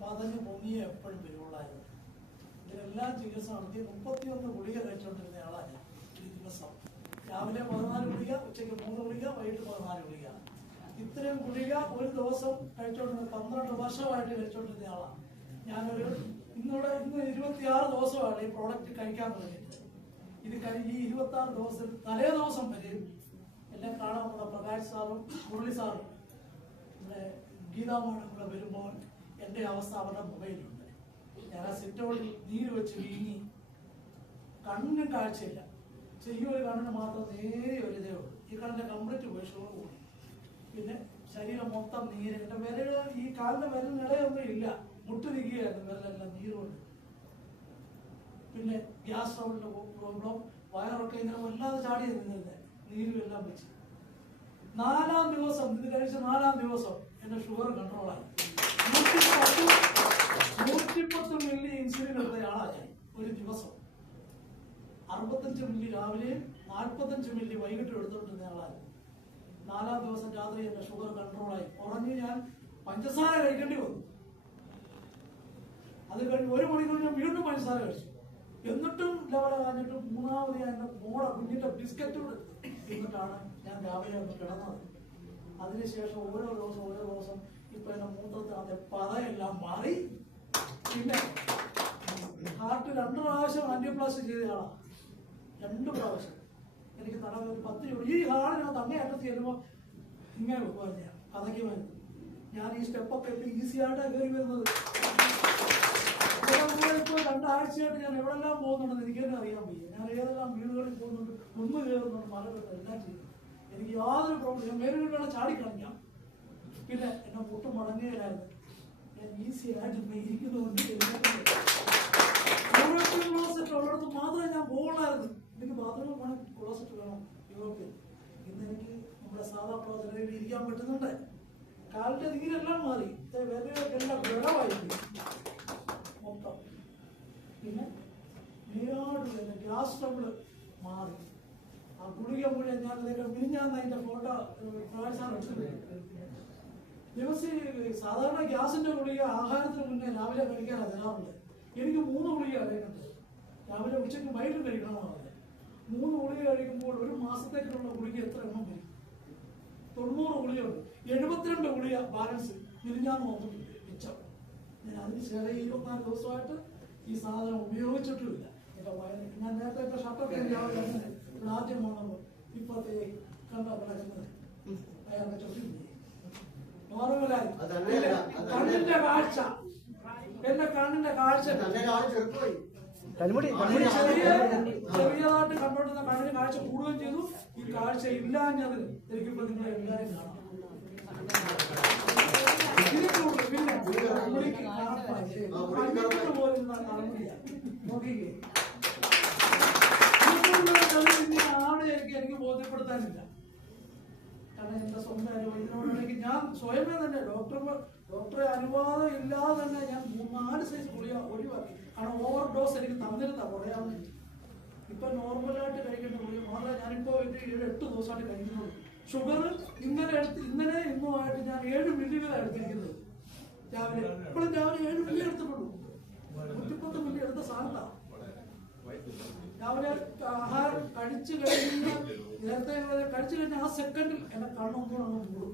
പതഞ്ഞ് പൊങ്ങിയേ എപ്പോഴും വരുവുള്ളായിരുന്നു. ഇതിനെല്ലാം ചികിത്സ നടത്തി 31 ഗുളിക കഴിച്ചുകൊണ്ടിരുന്ന ആളാണ് ഞാൻ. ഒരു ദിവസം രാവിലെ 14 ഗുളിക, ഉച്ചയ്ക്ക് 3 ഗുളിക, വൈകിട്ട് 14 ഗുളിക. ഇത്രയും ഗുളിക ഒരു ദിവസം കഴിച്ചോണ്ടിരുന്ന 12 വർഷമായിട്ട് കഴിച്ചോണ്ടിരുന്ന ആളാണ് ഞാനൊരു. ഇന്ന് 26 ദിവസമാണ് ഈ പ്രോഡക്റ്റ് കഴിക്കാൻ തുടങ്ങിയിട്ട്. ഇത് കഴിഞ്ഞ് ഈ 26 ദിവസം തലേ ദിവസം വരെ എന്നെ കാണാൻ വന്ന പ്രകാശ് സാറും മുരളി സാറും ഇവിടെ ഗീതാമോളും കൂടെ വരുമ്പോൾ എൻ്റെ അവസ്ഥ അവരുടെ മൊബൈലുണ്ട്. ഞാൻ ആ സിറ്റോളിൽ നീര് വെച്ച് വീങ്ങി, കണ്ണിനും കാഴ്ചയില്ല, ചെറിയൊരു കണ്ണിന് മാത്രം നേരെ ഒരു ഇതേ ഉള്ളൂ. ഈ കണ്ണിൻ്റെ കംപ്ലീറ്റ് പോയി, ഷുഗർ കൂടി. പിന്നെ ശരീരം മൊത്തം നീര്. എൻ്റെ വിരൽ, ഈ കാലിൻ്റെ വിരലിനിടയൊന്നും ഇല്ല, മുട്ട് നിൽക്കുകയായിരുന്നു വിരലെല്ലാം നീരുകൊണ്ട്. പിന്നെ ഗ്യാസ് ട്രബിളിൻ്റെ പ്രോബ്ലം, വയറൊക്കെ ഇങ്ങനെ വല്ലാതെ ചാടി നിന്നിരുന്നത്, നീരും എല്ലാം വെച്ച്. 4-ാം ദിവസം, ഇത് കഴിച്ച 4-ാം ദിവസം എൻ്റെ ഷുഗർ കൺട്രോളായി. 110 മില്ലി ഇൻസുലിൻ എടുത്തയാളാണ് ഞാൻ ഒരു ദിവസം. 65 മില്ലി രാവിലെയും 45 മില്ലി വൈകിട്ടും എടുത്തോണ്ടിരുന്ന ആളാണ്. 4-ാം ദിവസം രാത്രി എൻ്റെ ഷുഗർ കൺട്രോളായി. കുറഞ്ഞ് ഞാൻ പഞ്ചസാര കഴിക്കേണ്ടി വന്നു. അത് കഴിഞ്ഞ് 1 മണിക്കൂർ ഞാൻ വീണ്ടും പഞ്ചസാര കഴിച്ചു. എന്നിട്ടും ലെവൽ കഴിഞ്ഞിട്ടും 3-ാമത് ഞാൻ എൻ്റെ മോളെ കുഞ്ഞിൻ്റെ ബിസ്ക്കറ്റ് എന്നിട്ടാണ് ഞാൻ രാവിലെ ഒന്ന് കിടന്നത്. അതിനുശേഷം ഓരോ ദിവസം ഇപ്പൊ എന്റെ മൂത്രത്തിനകത്തെ പതയെല്ലാം മാറി. പിന്നെ ഹാർട്ട് 2 പ്രാവശ്യം ആന്റിയോപ്ലാസ്റ്റി ചെയ്തയാളാണ്. 2 പ്രാവശ്യം. എനിക്ക് തടവ് ഒരു 10 രൂപ. ഈ ഹാളിനകത്ത് അങ്ങേയറ്റത്ത് ചെല്ലുമ്പോൾ ഇങ്ങനെ വെക്കുമായിരുന്നു, ഞാൻ പതയ്ക്കുമായിരുന്നു. ഞാൻ ഈ സ്റ്റെപ്പൊക്കെ ഇപ്പൊ ഈസിയായിട്ടാണ് കയറി വരുന്നത്. ഇപ്പോൾ 2 ആഴ്ചയായിട്ട് ഞാൻ എവിടെല്ലാം പോകുന്നുണ്ടെന്ന് എനിക്ക് തന്നെ അറിയാൻ വയ്യ. ഞാൻ ഏതെല്ലാം വീടുകളിൽ പോകുന്നുണ്ട്, ഒന്ന് കയറുന്നുണ്ട്, മലകെട്ട് എല്ലാം ചെയ്യും. എനിക്ക് യാതൊരു പ്രോബ്ലം. ഞാൻ മേലുകളിലാണ് ചാടിക്കളഞ്ഞാൽ. പിന്നെ എന്നെ മുട്ടും മടങ്ങുകയായിരുന്നു. ഞാൻ ഈസി ആയിട്ട് ഇരിക്കുന്നതുകൊണ്ട് ക്ലോസറ്റ് ഉള്ളിടത്ത് മാത്രമേ ഞാൻ പോകണമായിരുന്നു. എനിക്ക് ബാത്റൂമിൽ വേണം, ക്ലോസറ്റ് വേണം യൂറോപ്പിൽ. ഇന്ന് എനിക്ക് നമ്മുടെ സാധാ ക്ലോസറ്റിൽ ഇരിക്കാൻ പറ്റുന്നുണ്ട്. കാലിന്റെ നീരെല്ലാം മാറി, വിരലുകൾക്കെല്ലാം വിളവായി മൊത്തം. പിന്നെ മെയിനായിട്ട് ഗ്യാസ് ട്രബിള് മാറി. ആ ഗുളിക മുഴുവൻ ഞാൻ അതൊക്കെ മിനിഞ്ഞാന്ന് അതിന്റെ ഫോട്ടോ പ്രകാശാണ് എടുത്തത്. ദിവസം സാധാരണ ഗ്യാസിന്റെ ഗുളിക ആഹാരത്തിന് മുന്നേ രാവിലെ കഴിക്കാനാണ് തരാറുണ്ട്. എനിക്ക് 3 ഗുളിക കഴിക്കുന്നത്. രാവിലെ, ഉച്ചയ്ക്ക്, വൈകിട്ട് കഴിക്കണമെന്നാണ്. 3 ഗുളിക കഴിക്കുമ്പോൾ ഒരു മാസത്തേക്കുള്ള ഗുളിക എത്ര എണ്ണം വരും? 90 ഗുളികയുണ്ട്. 72 ഗുളിക ബാലൻസ് മിനിഞ്ഞാന്ന് വന്നിട്ടുണ്ട് മിച്ചം. ഞാൻ അതിന് ശേഷം 24 ദിവസമായിട്ട് ഈ സാധനം ഉപയോഗിച്ചിട്ടുമില്ല. എന്റെ വയറിന് ഞാൻ നേരത്തെ ഷർട്ടൊക്കെ അങ്ങനെ ആദ്യം വന്നപ്പോൾ ഇപ്പത്തെ കണ്ട കിടക്കുന്നത് അയാളുടെ ചൊല്ലില്ലേ നോർമലായി. കണ്ണിന്റെ കാഴ്ച, എന്റെ കണ്ണിന്റെ കാഴ്ച ചെറിയതായിട്ട് കണ്ടോണ്ടിരുന്ന കണ്ണിന് കാഴ്ച കൂടുകയും ചെയ്തു. ഈ കാഴ്ച ഇല്ലാഞ്ഞതിന് എനിക്കിപ്പോ നിങ്ങളെ എല്ലാവരും കാണാം. പോലും നോക്കിക്കേ, ആണ് എനിക്ക് ബോധ്യപ്പെടുത്താനില്ല. കാരണം എന്റെ സ്വന്തം അനുഭവം ഇതിനോടാണെങ്കിൽ ഞാൻ സ്വയമേ തന്നെ ഡോക്ടറെ അനുവാദം ഇല്ലാതെ തന്നെ ഞാൻ 4 സൈസ് ഗുളിക ഒഴിവാക്കി. കാരണം ഓവർ ഡോസ് എനിക്ക് തന്നിരുന്ന കുറയാൻ വേണ്ടി. ഇപ്പൊ നോർമലായിട്ട് കഴിക്കേണ്ട ഗുളിക മാത്രമേ ഞാനിപ്പോ 7-8 ദിവസമായിട്ട് കഴിക്കുന്നുള്ളൂ. ഷുഗർ ഇന്നലെ ഇന്നുമായിട്ട് ഞാൻ 7 മില്ലി വരെ എടുത്തിരിക്കുന്നത്. രാവിലെ ഇപ്പോഴും രാവിലെ 7 മില്ലി എടുത്തിട്ടുള്ളൂ. 110 മില്ലി എടുത്ത സാധനത്താ. രാവിലെ ആഹാരം കഴിച്ചു കഴിഞ്ഞാൽ, നേരത്തെ കഴിച്ചു കഴിഞ്ഞാൽ ആ സെക്കൻഡിൽ എന്നെ കണ്ണൊന്നും അങ്ങ് കൂടും.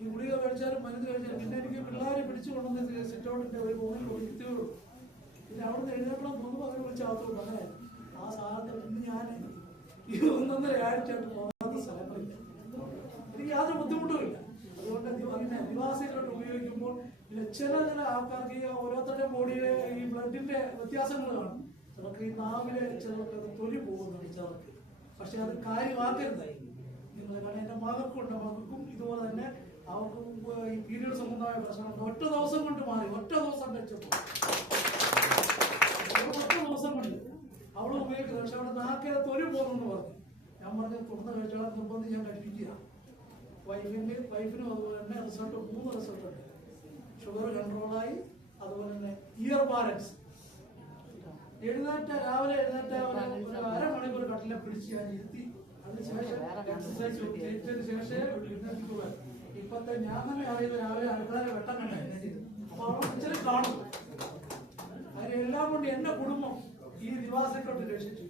ഈ ഗുളിക കഴിച്ചാലും മരുന്ന് കഴിച്ചാലും പിന്നെ എനിക്ക് പിള്ളേരെ പിടിച്ചു കൊണ്ടുവന്ന് സിറ്റൗട്ടിന്റെ ഒരു ഫോണിൽ കൊടുക്കുകയുള്ളൂ. പിന്നെ അവിടെ നിന്ന് എഴുന്നേക്കണം തോന്നുമ്പോൾ അവരെ വിളിച്ച് അകത്തോട്ട്. അങ്ങനെ ആ സാധനത്തിൽ ഇന്ന് ഞാൻ 1.5 ആഴ്ചയായിട്ട് പോകാത്ത സ്ഥലങ്ങളില്ല. എനിക്ക് യാതൊരു ബുദ്ധിമുട്ടുമില്ല. അതുകൊണ്ട് അങ്ങനെ നിവാസികളോട്ട് ഉപയോഗിക്കുമ്പോൾ ചില ആൾക്കാർക്ക് ഈ ഓരോരുത്തരുടെ ബോഡിയിലെ ഈ ബ്ലഡിന്റെ വ്യത്യാസങ്ങൾ കാണും. ചിലർക്ക് ഈ നാവിലെ ചിലർക്ക് തൊലി പോകുന്നുണ്ട് ചിലർക്ക്. പക്ഷെ അത് കാര്യമാക്കരുതായി നിങ്ങൾ. കാരണം എന്റെ മകൾക്കും ഇതുപോലെ തന്നെ അവർക്കും ഈ പീരിയഡ് സംബന്ധമായ പ്രശ്നമുണ്ട്. 1 ദിവസം കൊണ്ട് മാറി. 1 ദിവസം കഴിച്ചപ്പോൾ 1 ദിവസം കൊണ്ട് അവൾ ഉപയോഗിക്കുന്നത്. പക്ഷെ അവിടെ നാക്കിലെ തൊലി പോകുന്നു പറഞ്ഞു. ഞാൻ പറഞ്ഞ തുടർന്ന് കഴിച്ചാൽ നിർബന്ധിച്ച് ഞാൻ കഴിപ്പിക്കുക. വൈഫിനും അതുപോലെ തന്നെ റിസൾട്ട് 3 റിസൾട്ട് ഉണ്ട്. ഷുഗർ കൺട്രോളായി. അതുപോലെ തന്നെ ഇയർ ബാലൻസ്. രാവിലെ എഴുന്നേറ്റ ഒരു അരമണിക്കൂർ കട്ടിലെ പിടിച്ച് ഞാൻ ഇരുത്തി. അതിനുശേഷം എക്സസൈസ് ചെയ്തതിന് ശേഷം ഇപ്പത്തെ ഞാൻ തന്നെ അറിയുന്ന രാവിലെ അടുക്കളയിലെ വെട്ടം കണ്ട എന്റെ കുടുംബം ഈ നിവാസെ കൊണ്ട് രക്ഷിച്ചു.